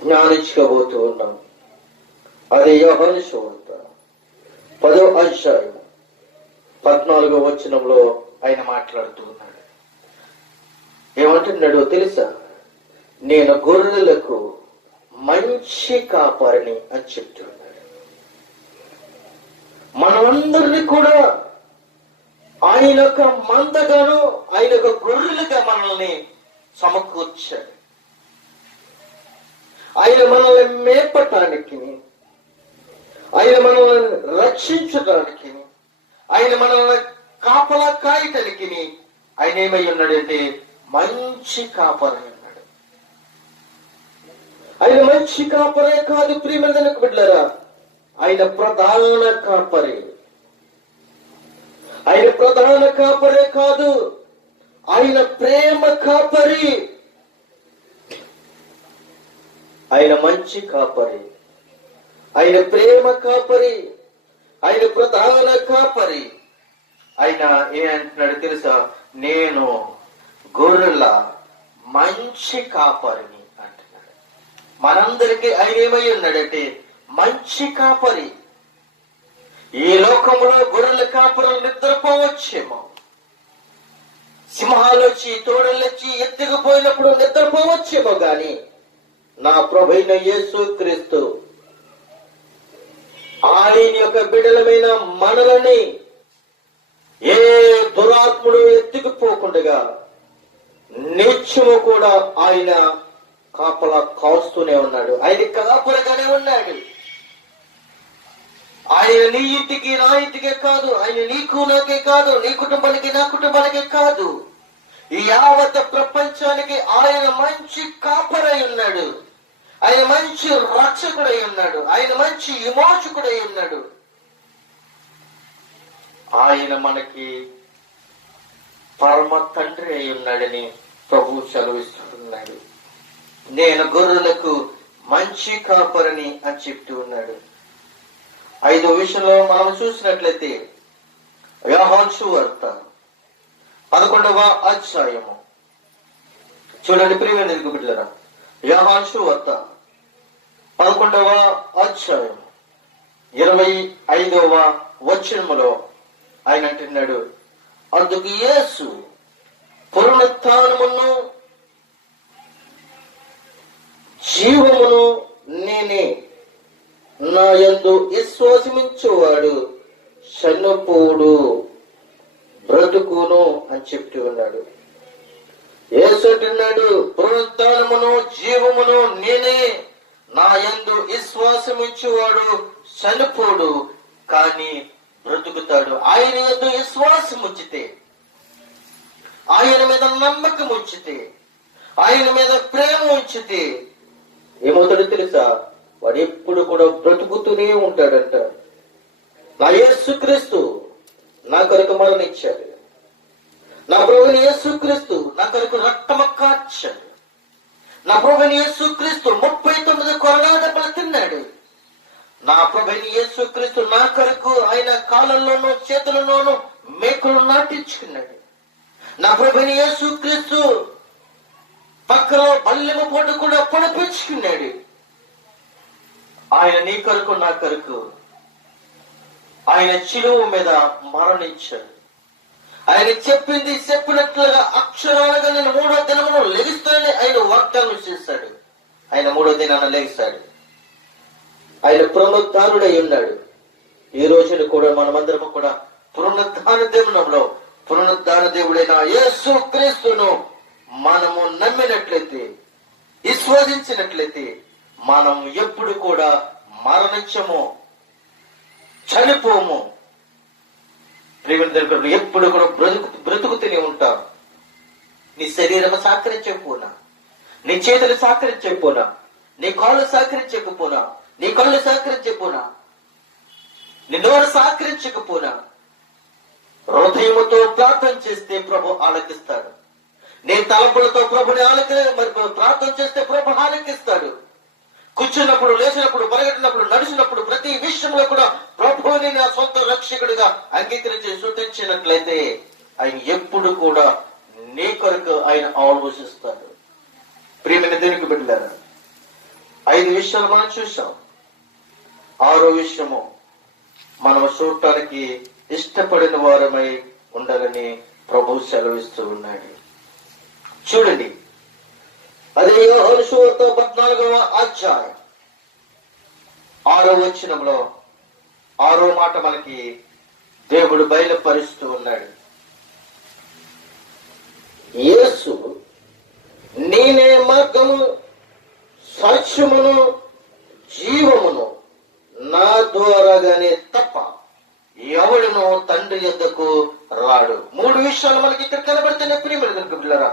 జ్ఞానించుకోబోతూ ఉన్నాం. అది యోహాను సువార్త 10వ అధ్యాయం 14వ వచనంలో ఆయన మాట్లాడుతూ ఉన్నాడు. ఏమంటున్నాడో తెలుసా? నేను గొర్రెలకు మంచి కాపరిని అని చెప్తున్నాడు. మనమందరినీ కూడా ఆయన యొక్క మందగాను, ఆయన యొక్క గొర్రెలుగా మనల్ని సమకూర్చాడు. ఆయన మనల్ని మేపటానికి, ఆయన మనల్ని రక్షించడానికి, ఆయన మనల్ని కాపలా కాయటానికి ఆయన ఏమై ఉన్నాడంటే మంచి కాపరి అన్నాడు. ఆయన మంచి కాపరే కాదు ప్రియమైన బిడ్డలారా, ఆయన ప్రధాన కాపరి. ఆయన ప్రధాన కాపరే కాదు, ఆయన ప్రేమ కాపరి. ఆయన మంచి కాపరి. ఆయన ప్రేమ కాపరి, ఆయన ప్రధాన కాపరి. ఆయన ఏమంటున్నాడు తెలుసా? నేను గొర్రెల మంచి కాపరిని అంటున్నాడు. మనందరికీ ఆయన ఏమై ఉన్నాడంటే మంచి కాపరి. ఈ లోకంలో గొర్రెల కాపరులు నిద్రపోవచ్చేమో, సింహాలు వచ్చి తోడలొచ్చి ఎత్తుకుపోయినప్పుడు నిద్రపోవచ్చేమో, గాని నా ప్రభువైన యేసుక్రీస్తు ఆయన యొక్క బిడ్డలమైన మనలని ఏ దురాత్ముడు ఎత్తుకుపోకుండా నిత్యము కూడా ఆయన కాపలా కాస్తూనే ఉన్నాడు. ఆయన కాపలగానే ఉన్నాడు. ఆయన నీ ఇంటికి నా ఇంటికే కాదు, ఆయన నీకు నాకే కాదు, నీ కుటుంబానికి నా కుటుంబానికే కాదు, ఈ యావత్ ప్రపంచానికి ఆయన మంచి కాపరై ఉన్నాడు. ఆయన మంచి రక్షకుడై ఉన్నాడు. ఆయన మంచి విమోచకుడై ఉన్నాడు. ఆయన మనకి పరమ తండ్రి అయి ఉన్నాడని ప్రభు సెలవిస్తున్నాడు. నేను గొర్రెలకు మంచి కాపరిని అని చెప్తూ ఉన్నాడు. 5వ విషయంలో మనం చూసినట్లయితే యోహాను సువార్త 11వ అధ్యాయము చూడండి ప్రియమైన బిడ్డలారా. యోహాను సువార్త 11వ అధ్యాయం 25వ వచనములో ఆయన అంటున్నాడు, అందుకు యేసు పునరుత్థానమును జీవమును నేనే, నా యందు విశ్వాసమించువాడు చనిపోడు బ్రతుకును అని చెప్తూ ఉన్నాడు. యేసు అంటున్నాడు, పునరుత్థానమును జీవమును నేనే, నా యందు విశ్వాసమించువాడు చనిపోడు కానీ బ్రతుకుతాడు. ఆయన యందు విశ్వాసం ఉంచితే, ఆయన మీద నమ్మకం ఉంచితే, ఆయన మీద ప్రేమ ఉంచితే ఏమవుతాడో తెలుసా? వాడు ఎప్పుడు కూడా బ్రతుకుతూనే ఉంటాడంట. నా యేసుక్రీస్తు నా కొరకు మరణించాడు. నా ప్రభువుని యేసుక్రీస్తు నా కొరకు రక్తము కార్చాడు. నా ప్రభువుని యేసుక్రీస్తు 39 కొరడా దెబ్బలు తిన్నాడు. నా ప్రభువుని యేసుక్రీస్తు నా కొరకు ఆయన కాళ్ళల్లోనూ చేతులలోనూ మేకులు నాటించుకున్నాడు. నా ప్రభువుని యేసుక్రీస్తు పక్కలో బల్లెము పోటు కూడా పొడిపించుకున్నాడు. ఆయన నీ కొరకు నా కొరకు ఆయన శిలువ మీద మరణించాడు. ఆయన చెప్పింది చెప్పినట్లుగా అక్షరాలుగా నేను 3వ దినమును లెగిస్తానని ఆయన వాగ్దానం చేశాడు. ఆయన 3వ దినాన లెగిస్తాడు. ఆయన పునరుద్ధానుడై ఉన్నాడు. ఈ రోజున కూడా మనమందరము కూడా పునరుద్ధాన దినంలో పునరుద్ధాన దేవుడైన యేసు క్రీస్తును మనము నమ్మినట్లయితే, విశ్వసించినట్లయితే మనం ఎప్పుడు కూడా మరణించము, చనిపోము. ప్రేమ దగ్గర ఎప్పుడు కూడా బ్రతుకుతూనే ఉంటాం. నీ శరీరం సహకరించకపోనా, నీ చేతులు సహకరించకపోనా, నీ కాళ్ళు సహకరించకపోనా, నీ కళ్ళు సహకరించకపోనా, నీ నోరు సహకరించకపోనా, హృదయముతో ప్రార్థన చేస్తే ప్రభు ఆలకిస్తాడు. నీ తలంపులతో ప్రభుని ప్రార్థన చేస్తే ప్రభు ఆలకిస్తాడు. కూర్చున్నప్పుడు, లేచినప్పుడు, పరిగెట్టినప్పుడు, నడిచినప్పుడు ప్రతి విషయంలో కూడా ప్రభువుని నా సొంత రక్షకుడిగా అంగీకరించి శృతించినట్లయితే ఆయన ఎప్పుడు కూడా నీ కొరకు ఆయన ఆలోచిస్తాడు. ప్రియమైన దేవునికి బిడ్డలారా, 5 విషయాలు మనం చూసాం. 6వ విషయము మనం చూడటానికి ఇష్టపడిన వారమై ఉండాలని ప్రభు సెలవిస్తూ ఉన్నాడు. చూడండి, అదే యోహాను సువార్త 14వ అధ్యాయం 6వ వచనంలో 6వ మాట మనకి దేవుడు బయలుపరుస్తూ ఉన్నాడు. యేసు నేనే మార్గము, సత్యమును, జీవమును, నా ద్వారాగానే తప్ప ఎవడును తండ్రి యొద్దకు రాడు. 3 విషయాలు మనకి ఇక్కడ కనబడుతున్న ప్రియమైన బిడ్డలారా.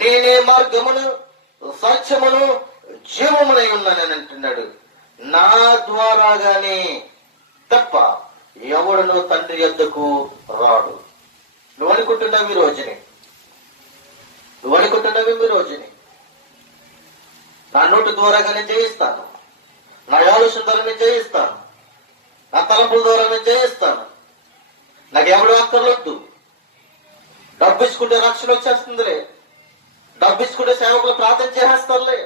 నేనే మార్గమును, సత్యమును, జీవమునై ఉన్నానని అంటున్నాడు. నా ద్వారాగానే తప్ప ఎవడును తండ్రి యొద్దకు రాడు. నువ్వు అనుకుంటున్నావు ఈ రోజుని నా నోటు ద్వారాగానే జయిస్తాను, నా ఆలోచన ద్వారా నేను జయిస్తాను, నా తలంపుల ద్వారా నేను జయిస్తాను. నాకు ఎవడు అక్కర్లొద్దు. డబ్బు ఇచ్చుకుంటే రక్షణ వచ్చేస్తుందిలే, డబ్బు ఇచ్చుకుంటే సేవకులు ప్రార్థన చేసేస్తారులే,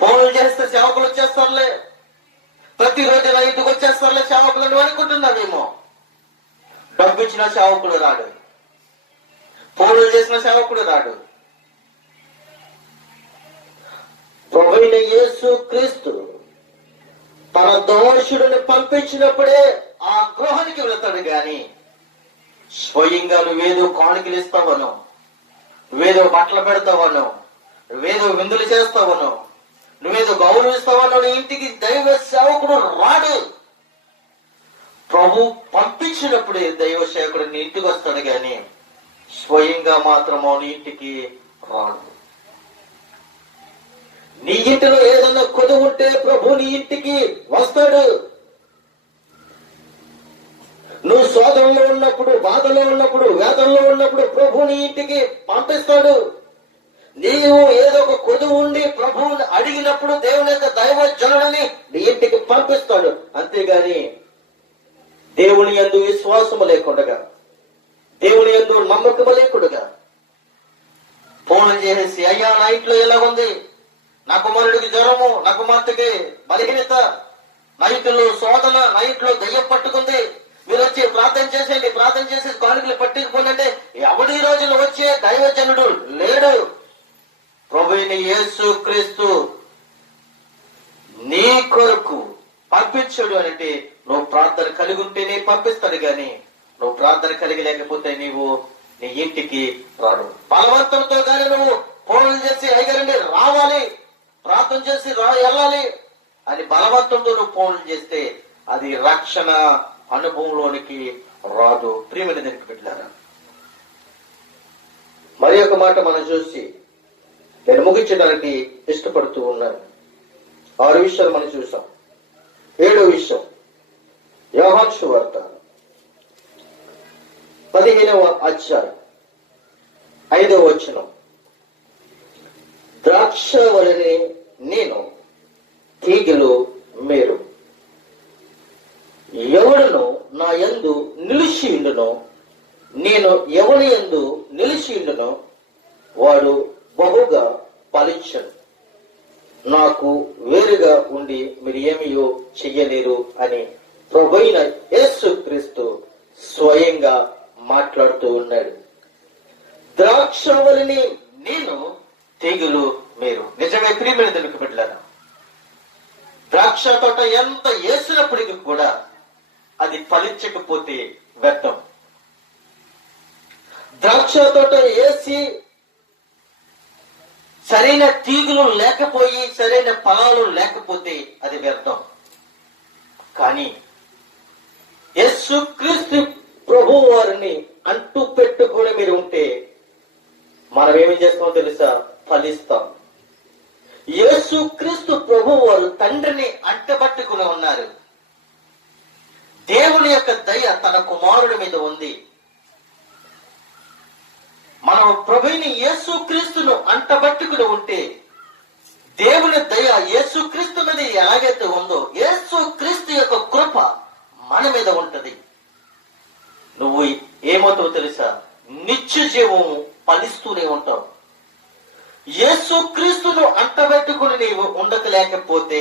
ఫోన్లు చేస్తే సేవకులు వచ్చేస్తారులే, ప్రతిరోజు నా ఇంటికి వచ్చేస్తారులే సేవకులు నువ్వు అనుకుంటున్నావేమో. డబ్బు ఇచ్చిన సేవకుడు రాడు, ఫోన్లు చేసిన సేవకుడు రాడు. ప్రభువైన యేసు క్రీస్తు తన దోషుడిని పంపించినప్పుడే ఆ గృహానికి వెళతాడు గాని స్వయంగా నువ్వేదో కానుకలు ఇస్తావను, నువ్వేదో బట్టలు పెడతావను, నువ్వేదో విందులు చేస్తావను, నువ్వేదో గౌరవిస్తావను నీ ఇంటికి దైవ సేవకుడు రాడు. ప్రభు పంపించినప్పుడే దైవ సేవకుడు నీ ఇంటికి వస్తాడు గాని స్వయంగా మాత్రమో నీ ఇంటికి రాడు. నీ ఇంటిలో ఏదన్నా కొదువు ఉంటే ప్రభు నీ ఇంటికి వస్తాడు. నువ్వు శోధనలో ఉన్నప్పుడు, బాధలో ఉన్నప్పుడు, వేదనలో ఉన్నప్పుడు ప్రభు నీ ఇంటికి పంపిస్తాడు. నీవు ఏదో ఒక కొదువు ఉండి ప్రభువుని అడిగినప్పుడు దేవుని యొక్క దైవ జనుడిని నీ ఇంటికి పంపిస్తాడు. అంతేగాని దేవుని యందు విశ్వాసము లేకుండగా, దేవుని యందు నమ్మకము లేకుండగా ఫోన్లు చేసేసి అయ్యా నా ఇంట్లో ఎలా ఉంది, నా కుమారుడికి జ్వరము, నా కుమార్తెకి బలహీనత, నా ఇంట్లో శోధన, నా ఇంట్లో దయ్యం పట్టుకుంది, మీరు వచ్చి ప్రార్థన చేసేయండి, ప్రార్థన చేసి కానుకలు పట్టుకుపోయిందంటే ఎవడి రోజులు వచ్చే దైవజనుడు లేడు. ప్రభువైన యేసు క్రీస్తు నీ కొరకు పంపించడు అంటే నువ్వు ప్రార్థన కలిగి ఉంటేనే పంపిస్తాడు గాని నువ్వు ప్రార్థన కలిగి లేకపోతే నీవు నీ ఇంటికి రాడు. బలవంతంతో కానీ నువ్వు ఫోన్లు చేసి అయ్యారండి రావాలి, ప్రార్థన చేసి వెళ్ళాలి అని బలవంతంతో నువ్వు ఫోన్లు చేస్తే అది రక్షణ అనుభవంలోనికి రాదు. ప్రియమైన దగ్గరికి పెట్టారా, మరి ఒక మాట మనం చూసి నేను ముగించడానికి ఇష్టపడుతూ ఉన్నాను. 6 విషయాలు మనం చూసాం. 7వ విషయం యోహాను సువార్త 15వ అధ్యాయం 5వ వచనం, ద్రాక్షవల్లిని నేను, తీగలు మీరు. ఎవడును నా యందు నిలిచి ఉండునో, నేను ఎవరి యందు నిలిచి ఉండునో వాడు బహుగా ఫలించను. నాకు వేరుగా ఉండి మీరు ఏమీయో చెయ్యలేరు అని ప్రభువైన యేసు క్రీస్తు స్వయంగా మాట్లాడుతూ ఉన్నాడు. ద్రాక్షవల్లిని నేను, తీగలు మీరు. నిజమే ప్రియమైన దేవునికి బిడ్డలారా, ద్రాక్ష తోట ఎంత వేసినప్పటికీ కూడా అది ఫలించకపోతే వ్యర్థం. ద్రాక్ష తోట వేసి సరైన తీగులు లేకపోయి సరైన ఫలాలు లేకపోతే అది వ్యర్థం. కానీ యేసుక్రీస్తు ప్రభు వారిని అంటూ పెట్టుకుని మీరు ఉంటే మనం ఏమి చేస్తామో తెలుసా? ఫలిస్తాం. యేసుక్రీస్తు ప్రభు వారు తండ్రిని అంటబట్టుకుని ఉన్నారు. దేవుని యొక్క దయ తన కుమారుడి మీద ఉంది. మనం ప్రభుని యేసుక్రీస్తును అంటబట్టుకుని ఉంటే దేవుని దయ యేసుక్రీస్తు మీద ఎలాగైతే ఉందో యేసుక్రీస్తు యొక్క కృప మన మీద ఉంటది. నువ్వు ఏమవుతావు తెలుసా? నిత్య జీవం ఫలిస్తూనే ఉంటావు. యేసుక్రీస్తును అంటబెట్టుకుని నీవు ఉండకలేకపోతే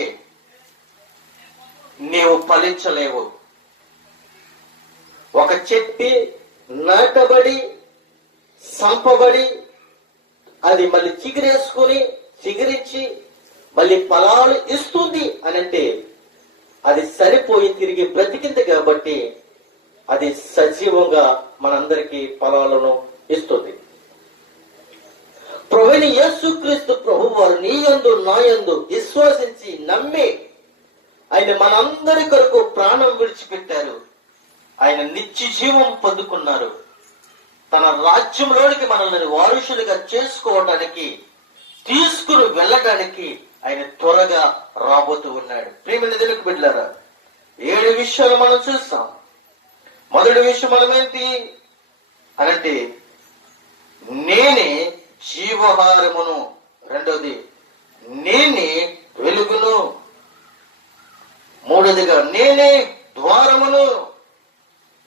నీవు ఫలించలేవు. ఒక చెట్టు నాటబడి సంపబడి అది మళ్ళీ చిగురించి మళ్ళీ ఫలాలు ఇస్తుంది అని అంటే అది సరిపోయి తిరిగి బ్రతికింది కాబట్టి అది సజీవంగా మనందరికీ ఫలాలను ఇస్తుంది. ప్రభువైన యేసుక్రీస్తు ప్రభు వారు నీ యందు నా యందు విశ్వసించి నమ్మి ఆయన మనందరి కొరకు ప్రాణం విడిచిపెట్టారు. ఆయన నిత్య జీవం పొందుకున్నారు. తన రాజ్యంలోనికి మనల్ని వారసులుగా చేసుకోవడానికి తీసుకుని వెళ్ళడానికి ఆయన త్వరగా రాబోతూ ఉన్నాడు. ప్రియమైన దేవుని బిడ్డలారా, 7 విషయాలు మనం చూస్తాం. మొదటి విషయం మనం ఏంటి అనంటే నేనే జీవహారమును. రెండవది నేనే వెలుగును. మూడోదిగా నేనే ద్వారమును,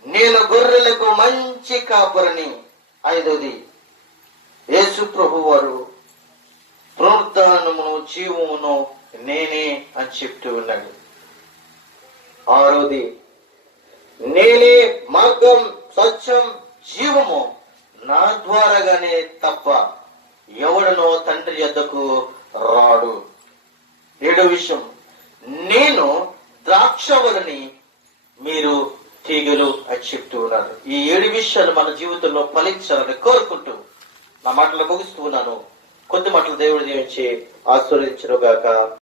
నేను గొర్రెలకు మంచి కాపరిని. ఐదోది యేసు ప్రభు వారు పునరుద్ధానమును జీవమును నేనే అని చెప్తూ ఉన్నాడు. ఆరోది నేనే మార్గం, సత్యం, జీవము, నా ద్వారాగానే తప్ప ఎవడనో తండ్రి యొద్దకు రాడు. ఏడో విషయం, నేను ద్రాక్షవల్లిని, మీరు తీగలు అని చెప్తూ ఉన్నారు. ఈ 7 విషయాలు మన జీవితంలో ఫలించాలని కోరుకుంటూ నా మాటలు ముగిస్తూ ఉన్నాను. కొద్ది మాటలు దేవుడు దీవించి ఆశీర్వదించును గాక.